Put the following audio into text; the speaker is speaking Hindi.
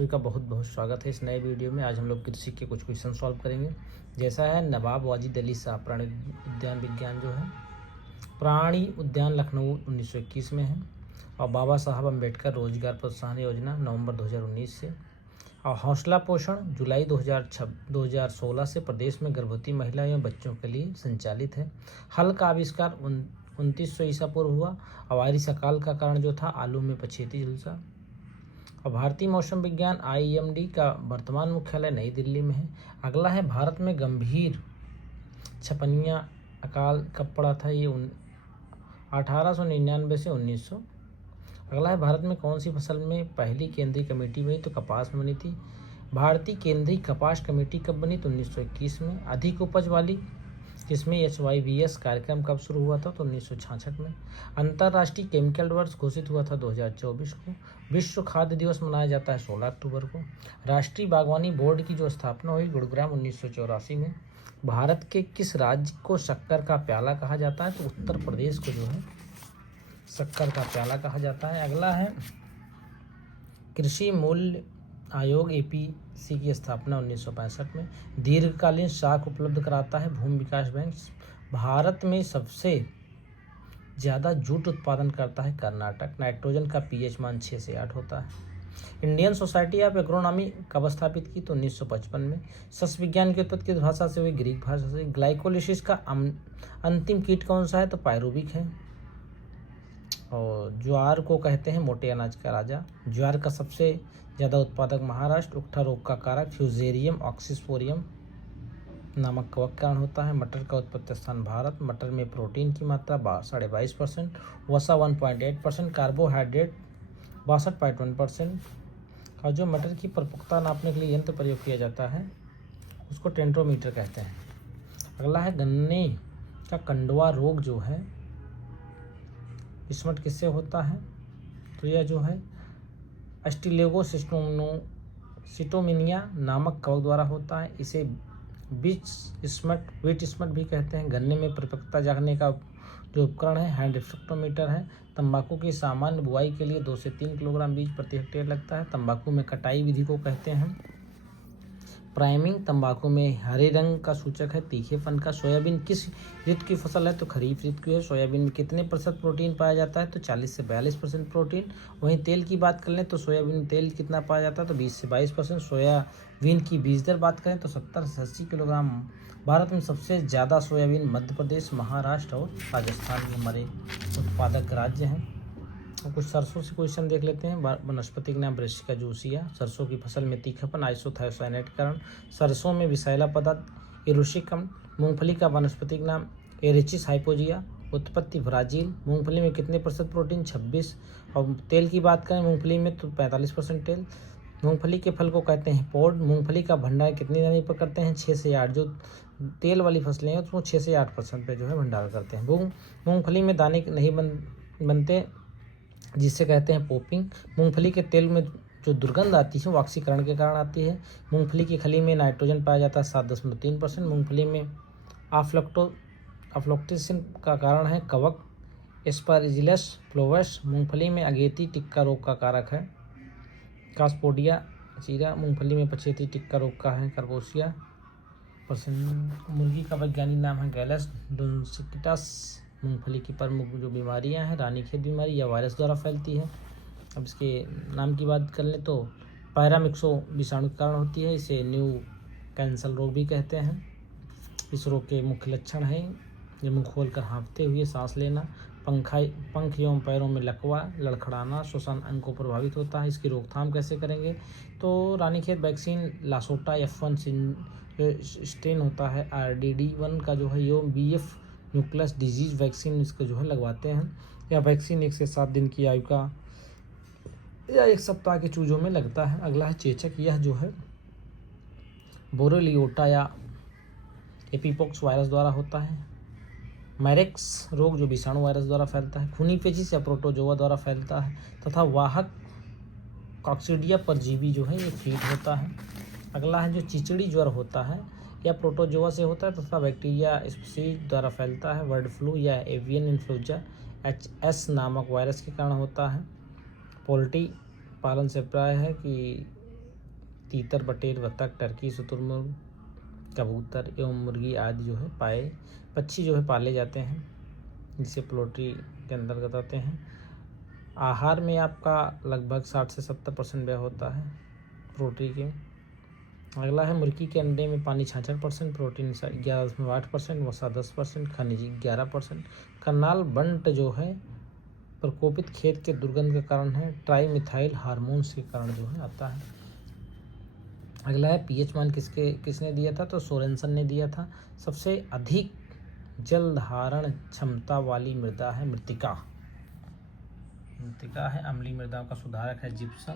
सभी का बहुत बहुत स्वागत है इस नए वीडियो में। आज हम लोग कृषि के कुछ क्वेश्चन सॉल्व करेंगे। जैसा है नवाब वाजिद अली साहब प्राणी उद्यान विज्ञान जो है प्राणी उद्यान लखनऊ 1921 में है, और बाबा साहब अम्बेडकर रोजगार प्रोत्साहन योजना नवंबर 2019 से, और हौसला पोषण जुलाई 2016 से प्रदेश में गर्भवती महिला एवं बच्चों के लिए संचालित है। हल का आविष्कार 2900 ईसा पूर्व हुआ, और आयरिश अकाल का कारण जो था आलू में पछेती झुलसा। और भारतीय मौसम विज्ञान IMD का वर्तमान मुख्यालय नई दिल्ली में है। अगला है भारत में गंभीर छपनिया अकाल कब पड़ा था, ये 1899 से 1900। अगला है भारत में कौन सी फसल में पहली केंद्रीय कमेटी बनी, तो कपास में बनी थी। भारतीय केंद्रीय कपास कमेटी कब बनी, तो 1921 में। अधिक उपज वाली किसमें HYBS कार्यक्रम कब शुरू हुआ था, तो 1966 में। अंतर्राष्ट्रीय केमिकल दिवस घोषित हुआ था 2024 को। विश्व खाद्य दिवस मनाया जाता है 16 अक्टूबर को। राष्ट्रीय बागवानी बोर्ड की जो स्थापना हुई गुरुग्राम 1984 में। भारत के किस राज्य को शक्कर का प्याला कहा जाता है, तो उत्तर प्रदेश को जो है शक्कर का प्याला कहा जाता है। अगला है कृषि मूल्य आयोग APC की स्थापना 1965 में। दीर्घकालीन साख उपलब्ध कराता है भूमि विकास बैंक। भारत में सबसे ज़्यादा जूट उत्पादन करता है कर्नाटक। नाइट्रोजन का pH मान 6 से 8 होता है। इंडियन सोसाइटी ऑफ एग्रोनॉमी कब स्थापित की, तो 1955 में। सस्य विज्ञान की उत्पत्ति किस भाषा से हुई, ग्रीक भाषा से। ग्लाइकोलिसिस का अंतिम कीट कौन सा है, तो पायरुविक है। और ज्वार को कहते हैं मोटे अनाज का राजा। ज्वार का सबसे ज़्यादा उत्पादक महाराष्ट्र। उकठा रोग का कारक फ्यूजेरियम ऑक्सीस्पोरियम नामक कवक कारण होता है। मटर का उत्पत्ति स्थान भारत। मटर में प्रोटीन की मात्रा 22.5%, वसा 1.8%, कार्बोहाइड्रेट 62.1%। और जो मटर की परिपक्वता नापने के लिए यंत्र प्रयोग किया जाता है उसको टेंट्रोमीटर कहते हैं। अगला है गन्ने का कंडवा रोग जो है स्मट किससे होता है, तो यह जो है अस्टिलेगोसिटोमिनिया नामक कवक द्वारा होता है। इसे वीट स्मट भी कहते हैं। गन्ने में परिपक्वता जांचने का जो उपकरण है हैंड रिफ्लेक्टोमीटर है। तंबाकू की सामान्य बुआई के लिए 2 से 3 किलोग्राम बीज प्रति हेक्टेयर लगता है। तंबाकू में कटाई विधि को कहते हैं प्राइमिंग। तंबाकू में हरे रंग का सूचक है तीखेपन का। सोयाबीन किस ऋतु की फसल है, तो खरीफ ऋतु की है। सोयाबीन में कितने प्रतिशत प्रोटीन पाया जाता है, तो 40 से 42% प्रोटीन। वहीं तेल की बात कर लें तो सोयाबीन में तेल कितना पाया जाता है, तो 20 से 22%। सोयाबीन की बीज दर बात करें तो 70 से 80 किलोग्राम। भारत में सबसे ज़्यादा सोयाबीन मध्य प्रदेश, महाराष्ट्र और राजस्थान में हमारे उत्पादक राज्य हैं। कुछ सरसों से क्वेश्चन देख लेते हैं। वनस्पति का नाम ब्रेसिका जूसिया। सरसों की फसल में तीखापन आइसोथायोसाइनेट कारण। सरसों में विषैला पदार्थ इरुशिकम। मूंगफली का वनस्पतिक नाम एरिचिस हाइपोजिया। उत्पत्ति ब्राजील। मूंगफली में कितने प्रतिशत प्रोटीन, 26। और तेल की बात करें मूंगफली में तो 45% तेल। मूंगफली के फल को कहते हैं पोड। मूंगफली का भंडारण कितनी दाने पर करते हैं, 6 से 8। जो तेल वाली फसलें हैं उसमें 6 से 8% पे जो है भंडारण करते हैं। मूंगफली में दाने नहीं बनते जिसे कहते हैं पोपिंग। मूंगफली के तेल में जो दुर्गंध आती है वो ऑक्सीकरण के कारण आती है। मूंगफली की खली में नाइट्रोजन पाया जाता है 7.3%। मूंगफली में अफ्लोक्टिसिन का कारण है कवक एस्परजिलस फ्लोवस। मूंगफली में अगेती टिक्का रोग का कारक है कास्पोडिया चीरा। मूंगफली में पछेती टिक्का रोग का है कार्बोसिया परसिन। मुर्गी का वैज्ञानिक नाम है गैलस डोन्सिकटस। मूंगफली की प्रमुख जो बीमारियां हैं, रानीखेत बीमारी या वायरस द्वारा फैलती है। अब इसके नाम की बात कर लें तो पैरामिक्सो विषाणु के कारण होती है। इसे न्यू कैंसर रोग भी कहते हैं। इस रोग के मुख्य लक्षण हैं ये मुंह खोलकर हाँफते हुए सांस लेना, पंख एवं पैरों में लकवा, लड़खड़ाना, श्वसन अंग को प्रभावित होता है। इसकी रोकथाम कैसे करेंगे, तो Ranikhet vaccine, LaSota F1 strain होता है, RDD1 का जो है यो BF न्यूक्लियस डिजीज वैक्सीन इसको जो है लगवाते हैं। यह वैक्सीन 1 से 7 दिन की आयु का या 1 सप्ताह के चूजों में लगता है। अगला है चेचक। यह जो है बोरेलियोटा या एपीपॉक्स वायरस द्वारा होता है। मैरेक्स रोग जो विषाणु वायरस द्वारा फैलता है। खूनी पेचिश या प्रोटोजोआ द्वारा फैलता है तथा वाहक कॉक्सीडिया परजीवी जो है ये फीड होता है। अगला है जो चिचड़ी ज्वर होता है या प्रोटोजोआ से होता है तथा बैक्टीरिया स्पीसीज द्वारा फैलता है। बर्ड फ्लू या एवियन इन्फ्लुएंजा HS नामक वायरस के कारण होता है। पोल्ट्री पालन से प्राय है कि तीतर, बटेर, बतख, टर्की, शुतुरमुर्ग, कबूतर एवं मुर्गी आदि जो है पक्षी जो है पाले जाते हैं, जिसे पोल्ट्री के अंतर्गत आते हैं। आहार में आपका लगभग 60 से 70% व्यय होता है पोल्ट्री के। अगला है मुर्गी के अंडे में पानी 66%, प्रोटीन 11.8%, वसा 10%, खनिज 11%। करनाल बंट जो है प्रकोपित खेत के दुर्गंध का कारण है, ट्राइमिथाइल हार्मोन्स के कारण जो है आता है। अगला है पीएच मान किसने दिया था, तो सोरेनसन ने दिया था। सबसे अधिक जल धारण क्षमता वाली मृदा है मृत्तिका है। अम्लीय मृदाओं का सुधारक है जिप्सम।